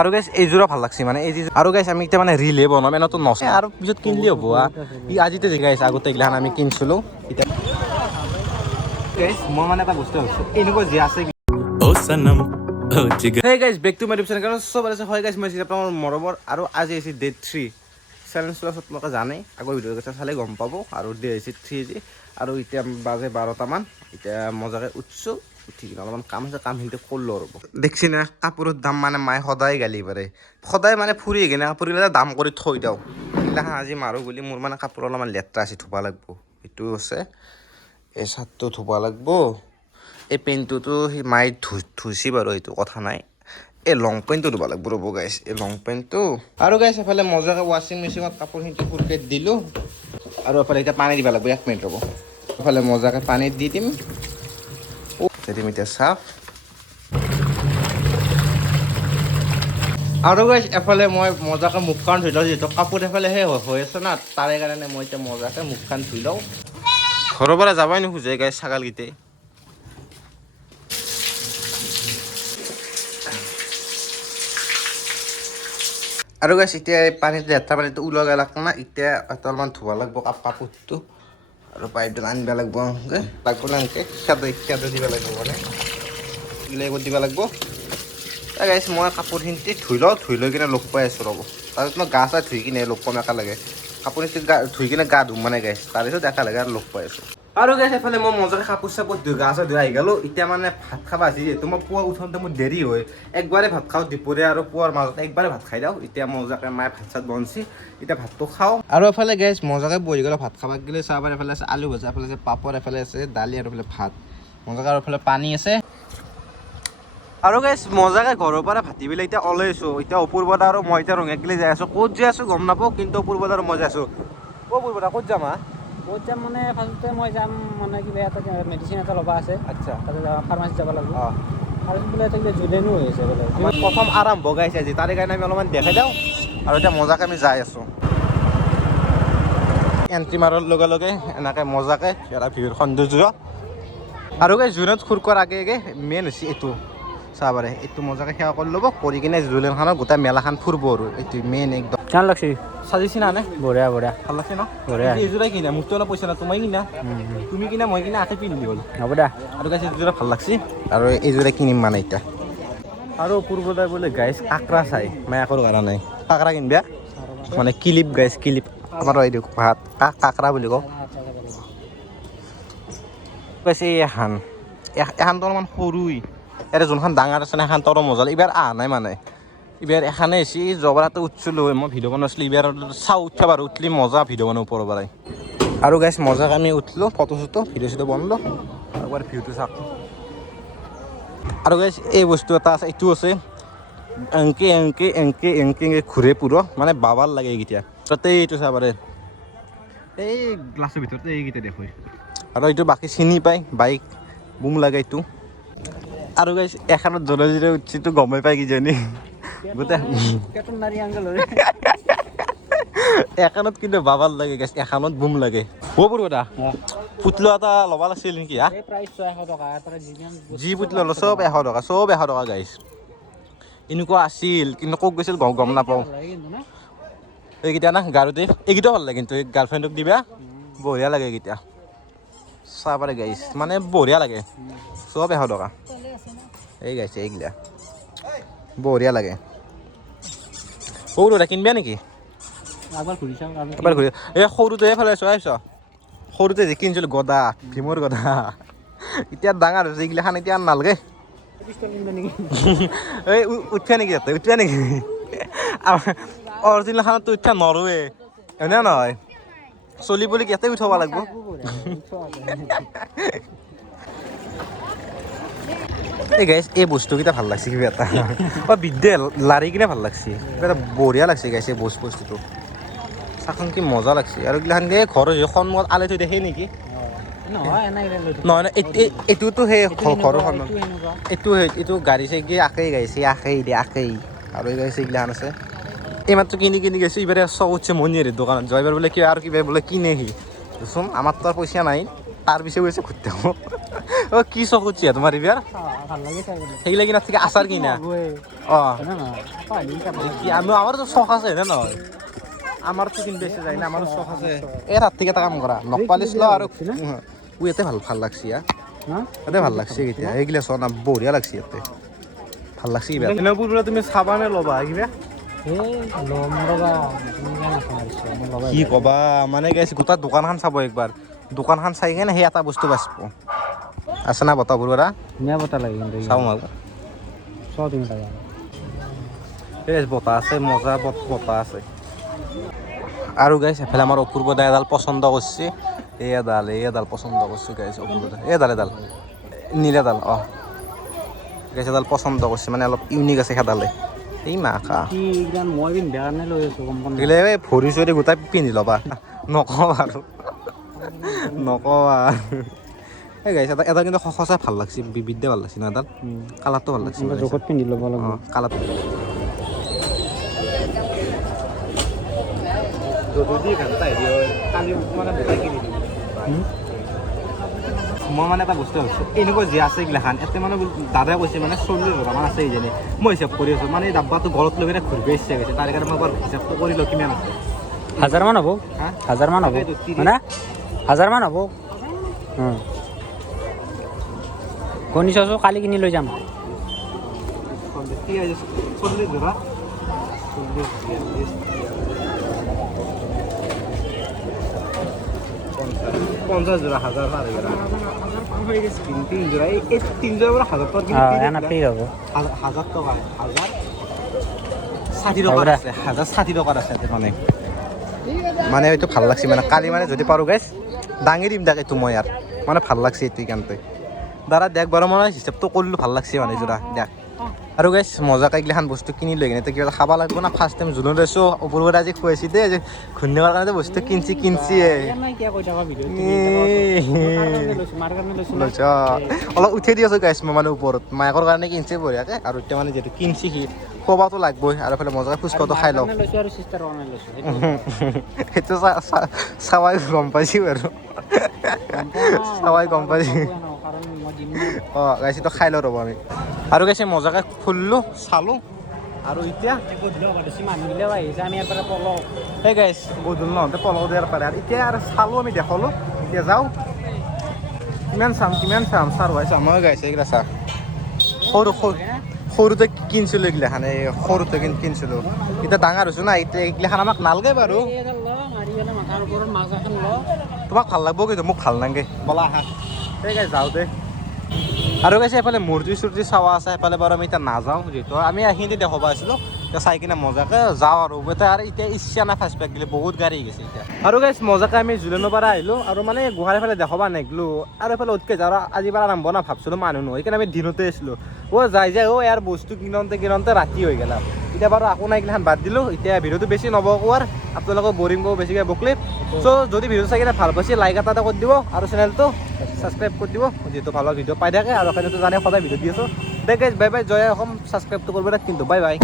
আৰু গাইছ এইযোৰা ভাল লাগছে মানে এই আৰু গাইছ আমি এতিয়া মানে ৰিলে বনাম এনেতো নচলে আৰু পিছত কিনলি হ'ব ই আজিতে যে গাইছ আগতে এইগিলাখান আমি কিনছিলোঁ এতিয়া গাইছ মই মানে এটা বস্তু ভাবিছোঁ এনেকুৱা যে আছে Hey guys, back to my YouTube channel. So, hi guys, মই আপোনাৰ মৰমৰ আৰু আজি আছে ডে 3 চেলেঞ্জ প্লাছত আপোনালোকে জানে আগৰ ভিডিঅ'কেইটা চালে গম পাব আৰু ডে আছে 3 জি আৰু এতিয়া বাজে 12টা মান এতিয়া মজাকে উঠছোঁ উঠি কিনে অলপমান কাম আছে কামখিনিতে কৰিলোঁ আৰু দেখছি না কাপোৰৰ দাম মানে মায়ে সদায় গালি পাৰে সদায় মানে ফুৰি কিনে কাপোৰবিলাক দাম কৰি থৈ দিওঁ এইগিলাখান আজি মাৰোঁ বুলি মোৰ মানে কাপোৰ অলপমান লেতেৰা আছে ধুব লাগিব এইটো আছে এই চাৰ্টটো ধুব লাগিব এই পেণ্টটোতো সি মায়ে ধুইছি বাৰু এইটো কথা নাই এই লং পেণ্টটো ধুব লাগিব ৰ'ব গাইছ এই লং পেণ্টটো আৰু গাইছ এফালে মজাকৈ ৱাশ্বিং মেচিনত কাপোৰখিনি ফুৰকৈ দিলোঁ আৰু এফালে এতিয়া পানী দিব লাগিব 1 মিনিট ৰ'ব এফালে মজাকৈ পানী দি দিম দিম এতিয়া চাফ আৰু গাইছ এফালে মই মজাকৈ মুখখন ধুই লওঁ যিহেতু কাপোৰ এফালে সেই হৈ আছে না তাৰে কাৰণে মই এতিয়া মজাকৈ মুখখন ধুই লওঁ ঘৰৰ পৰা যাবই নোখোজে গাইছ ছাগালকেইটাই আৰু গাইছ এতিয়া পানীটো লেতেৰা পানীটো ওলাব লাগিব না এতিয়া অলপমান ধুব লাগিব কাপোৰটো আৰু পাইপডাল আনিব লাগিব না এনেকৈ খেদা দিব লাগিব মানে এইবিলাক দিব লাগিব গাইছ মই কাপোৰখিনি ধুই লৈ কিনে লগ পাই আছোঁ ৰ'ব তাৰপিছত মই গা চা ধুই কিনে লগ পাম একেলগে কাপোৰখিনি ধুই কিনে গা ধুম মানে গাইছ তাৰপিছত একেলগে আৰু লগ পাই আছোঁ আৰু গাইছ এফালে মই মজাকৈ কাপোৰ চাপোৰ ধুই গা চা ধুই আহি গ'লোঁ এতিয়া মানে ভাত খাব আজি যিহেতু মই পুৱা উঠোঁতে মোৰ দেৰি হয় একবাৰে ভাত খাওঁ দুপৰীয়া আৰু পুৱাৰ মাজত একবাৰে ভাত খাই দিওঁ এতিয়া মজাকৈ মায়ে ভাত চাত বনছি এতিয়া ভাতটো খাওঁ আৰু এফালে গাইছ মজাকৈ বহি গ'লে ভাত খাব গ'লে চাহ এফালে আছে আলু ভাজা এফালে আছে পাপৰ এফালে আছে দালি আৰু এফালে ভাত মজাকৈ আৰু এফালে পানী আছে আৰু গাইছ মজাকৈ ঘৰৰ পৰা ভাতিবিলাক এতিয়া ওলাইছোঁ এতিয়া অপূৰ্বদা আৰু মই এতিয়া ৰঙিয়াকলৈ যাই আছোঁ ক'ত যাই আছোঁ গম নাপাওঁ কিন্তু অপূৰ্বদা আৰু মই যাই আছোঁ অপূৰ্বদা ক'ত যাম ক'ত যাম মানে ফাৰ্ষ্টতে মই যাম মানে কিবা এটা মেডিচিন এটা ল'ব আছে আচ্ছা তাতে ফাৰ্মাচীত যাব লাগিব অঁ ফাৰ্মাচীত বোলে থাকিলে জুলেনো হৈ আছে বোলে প্ৰথম আৰম্ভ গাইছে আজি তাৰে কাৰণে আমি অলপমান দেখাই দিওঁ আৰু এতিয়া মজাকৈ আমি যাই আছোঁ এণ্ট্ৰি মাৰৰ লগে লগে এনেকৈ মজাকৈ এটা ভিৰ সৌন্দৰ্য আৰু গাইছ জোৰোণত খুৰ কৰাৰ আগে আগে মেইন হৈছে এইটো চাব পাৰে এইটো মজাকৈ সেৱা কৰি ল'ব কৰি কিনে জোৰোণখনত গোটেই মেলাখন ফুৰিব আৰু এইটো মেইন একদম কেনে লাগছে চাজিছি না নে বঢ়িয়া বঢ়িয়া ভাল লাগছে ন বঢ়িয়া এইযোৰাই কিনা মোকতো অলপ পইচা না তুমি কিনা তুমি কিনা মই কিনা আঁকি পিন্ধিলি হ'ল হ'ব দে আৰু গাইছ এইযোৰা ভাল লাগছে আৰু এইযোৰাই কিনিম মানে এতিয়া আৰু পূৰ্বদাই বোলে গাইছ কাকৰা চাই মায়াকৰ কাৰণে কাকৰা কিনবা মানে কিলিপ গাইছ কিলিপ আমাৰ এই দিয়ক ভাত কাকৰা বুলি কওঁ কৈছে এখানটো অলপমান সৰুই ইয়াতে যোনখন ডাঙৰ আছে না এখানটো আৰু মজা এইবাৰ অহা নাই মানে এইবাৰ এখানে হৈছে জবৰাটো উঠিছিলোঁ মই ভিডিঅ' বনাইছিলোঁ এইবাৰ চাওঁ উঠিব বাৰু উঠলি মজা ভিডিঅ' বনাব ওপৰৰ পৰাই আৰু গাইছ মজাকৈ আমি উঠিলোঁ ফটো চটো ভিডিঅ' চিডিঅ' বনালোঁ একবাৰ ভিউটো চাওক আৰু গাইছ এই বস্তু এটা আছে এইটো আছে এংকে ঘূৰে পুৰো মানে বাবাৰ লাগে এইকেইটা তাতে এইটো চাব পাৰে এই গ্লাছৰ ভিতৰতে এইকেইটা দেখোঁ আৰু এইটো বাকী চিনি পায় বাইক বুম লাগে এইটো আৰু গাইছ এখনত জলে জলে উঠিটো গমেই পাই কিজানি গোটেই এখনত কিন্তু বাবাৰ লাগে গাইছ এখনত বুম লাগে পূৰ্বদা পুতলা এটা ল'ব লাগিছিল নেকি হা যি পুতলা ল'লো চব 100 টকা গাইছ এনেকুৱা আছিল কিন্তু ক'ত গৈছিল গম নাপাওঁ এইকেইটা না গাৰুতে এইকেইটা ভাল লাগে কিন্তু এই গাৰ্লফ্ৰেণ্ডক দিবা বঢ়িয়া লাগে এইকেইটা চাব পাৰে গাইছ মানে বঢ়িয়া লাগে চব 100 টকা এই গাইছে এইগিলা বঢ়িয়া লাগে সৰুটা কিনিবা নেকি এবাৰ ঘূৰি এই সৰুটোৱে ফালে চোৱাইছ সৰুতে যে কিনিছিলোঁ গদা ভীমৰ গদা এতিয়া ডাঙৰ হৈছে এইগিলাখান এতিয়া নালাগে এই উঠিবা নেকি ইয়াতে উঠিবা নেকি অৰিজিনেলখনতো উঠিবা নৰোৱে হয়নে নহয় চলি বুলি ইয়াতে উঠাব লাগিব এই গাইছ এই বস্তুকেইটা ভাল লাগছে কিবা এটা বিদ্যে লাৰি কিনে ভাল লাগছে কিবা এটা বঢ়িয়া লাগছে গাইছ এই বস্তুটো চাখন কি মজা লাগছে আৰু এইগিলাখান দিয়ে ঘৰৰ সন্মুখত আলাই থৈ দেখে নেকি নহয় নহয় এইটোতো সেই ঘৰৰ সন্মুখত এইটো গাড়ী চাইকি আঁকেই গাইছে আঁকেই আৰু এই গাইছে এইগিলাখান আছে এইমাত্ৰ কিনি গৈছোঁ এইবাৰে চব উঠছে মণিয়াৰী দোকানত যোৱা এইবাৰ বোলে কিবা আৰু কিবা বোলে কিনেহি চোন আমাৰ তো আৰু পইচা নাই তাৰ পিছে গৈছে ঘূৰ্তে ও কি চকুত চিয়া তোমাৰ এইবাৰ ভাল লাগিছে সেইগিলা কিনা থেকে আচাৰ কিনা অঁ কি আমাৰতো চখ আছে নে নহয় আমাৰতো কিন্তু বেছি যায় না আমাৰো চখ আছে এই তাত থেকে এটা কাম কৰা নপালিছ ল আৰু ইয়াতে ভাল লাগছি ইয়াতে ভাল লাগছে এতিয়া এইগিলা চোৱা না বঢ়িয়া লাগছে ইয়াতে ভাল লাগছে কিবা এনেবোৰ তুমি চাবা নে ল'বা কিবা কি ক'বা মানে গাইছ গোটেই দোকানখন চাব একবাৰ দোকানখন চাই কেনে সেই এটা বস্তু বাচিব আছে না বতাহবোৰ পৰা ধুনীয়া বতাহ লাগে কিন্তু চাওঁ আৰু চব ধুনীয়া লাগে এই বতাহ আছে মজা বতাহ আছে আৰু গাইছ এফালে আমাৰ অপূৰ্ব দা এডাল পচন্দ কৰিছে এডাল পচন্দ কৰিছে গাইছ অপূৰ্ব দা এডাল নীলাডাল অঁ গাইছ এডাল পচন্দ কৰিছে মানে অলপ ইউনিক আছে সেইডালে এই মাখা মই পিন্ধা কাৰণে লৈ আছোঁ গম পোৱা গ'লে ভৰি চৰি গোটাই পিন্ধি ল'বা নকওঁ আৰু নকওঁ এই গাইছ এটা কিন্তু সঁচাই ভাল লাগছে বিদ্যা ভাল লাগছে না এডাল কালাৰটো ভাল লাগছে জোখত পিন্ধি ল'ব লাগিব কালাৰটো মই মানে এটা বস্তু ভাবিছোঁ এনেকুৱা যে আছে এইগিলাখান ইয়াতে মানে দাদাই কৈছে মানে 40,000 মান আছে এইজনী মই হিচাপ কৰি আছোঁ মানে এই ডাব্বাটো ঘৰত লৈ কিনে ঘূৰিব ইচ্ছা গৈছে তাৰ কাৰণে মই এবাৰ হিচাপটো কৰিলোঁ কিমান আছে 1000 মান হ'ব 1000 মান হ'ব মানে 1000 মান হ'ব গণি চাইছোঁ কালি কিনি লৈ যাম 50 জোড়া 1000 পার হয়ে গেল 3 জোড়া এই 3 জোড়া করে 1000 টাকা এনা ফ্রি হবে 1000 টাকা 60 টাকা আছে 60 টাকা আছে মানে মানে এইটো ভাল লাগছে মানে কালি মানে যদি পাৰো গাইছ ডাঙি দিম তাকে তো মই আৰ মানে ভাল লাগছে এইটো কানতে দাদা দেখ বাৰ মানে হিচাপটো কৰিলোঁ ভাল লাগছে মানে জোৰা দেখ আৰু গাইছ মজাকৈ এইগিলাখান বস্তু কিনি লৈ কিনে কিবা খাব লাগিব না ফাৰ্ষ্ট টাইম জোনত আছোঁ ওপৰত আজি খুৱাইছে দেই আজি ঘূৰ্ণিবৰ কাৰণে বস্তু কিনছি অলপ উঠাই দি আছোঁ গাইছ মই মানে ওপৰত মায়েকৰ কাৰণে কিনছে বঢ়িয়াকৈ আৰু এতিয়া মানে যিহেতু কিনছি সি খোৱাটো লাগিবই আৰু এইফালে মজাকৈ ফুচকাটো খাই লওঁ সেইটো চাৱাই গম পাইছোঁ আৰু চাৱাই গম পাইছোঁ অঁ গাইছ এইটো খাই লওঁ ৰ'ব আমি আৰু গাইছে মজাকৈ খুলিলোঁ চালোঁ আৰু এতিয়া সেই গাইছ গধূলি নহওঁতে পলহ দিয়াৰ পাৰে আৰু এতিয়া আৰু চালোঁ আমি দেখালোঁ এতিয়া যাওঁ কিমান চাম চাৰ ভাই চাম মই গাইছে এইগিলা চা সৰুতে কিনিছিলোঁ এইগিলাখান এই সৰুতে কিনিছিলোঁ এতিয়া ডাঙৰ হৈছোঁ না এতিয়া এইগিলাখান আমাক নালাগে বাৰু তোমাক ভাল লাগব কিন্তু মোক ভাল নালাগে বলা আহা সেই গাই যাওঁ দে আৰু গাইছে এইফালে মূৰ্তি চূৰ্তি চাৱা আছে সেইফালে বাৰু আমি এতিয়া নাযাওঁ যিহেতু আমি এইখিনি দেখাব আছিলোঁ এতিয়া চাই কিনে মজাকৈ যাওঁ আৰু এতিয়া ইচ্ছা নাই ফাৰ্ষ্ট বেগ গ'লে বহুত গাড়ী গৈছে এতিয়া আৰু গাইছ মজাকৈ আমি জুলনৰ পৰা আহিলোঁ আৰু মানে গুৱাহাটীৰ ফালে দেখাব নেগলোঁ আৰু এইফালে উৎকে যাওঁ আজিৰ পৰা আৰম্ভ না ভাবছিলোঁ মানুহ নহয় সেইকাৰণে আমি দিনতে আছিলোঁ যাই ইয়াৰ বস্তু কিনোতে ৰাতি হৈ গ'ল এতিয়া বাৰু আকৌ নাই এইগিলাখান বাদ দিলোঁ এতিয়া ভিডিঅ'টো বেছি নবকো আৰু আপোনালোকক বৰিং কৰোঁ বেছিকৈ বকলি চ' যদি ভিডিঅ' চাই কিনে ভাল পাইছে লাইক এটা কৰি দিব আৰু চেনেলটো ছাবস্ক্ৰাইব কৰি দিব যিহেতু ভাল ভিডিঅ' পাই থাকে আৰু সেইকাৰণেতো জানে সদায় ভিডিঅ' দি আছোঁ দে গাইছ বাই বাই জয় অসম ছাবস্ক্ৰাইবটো কৰিব কিন্তু বাই বাই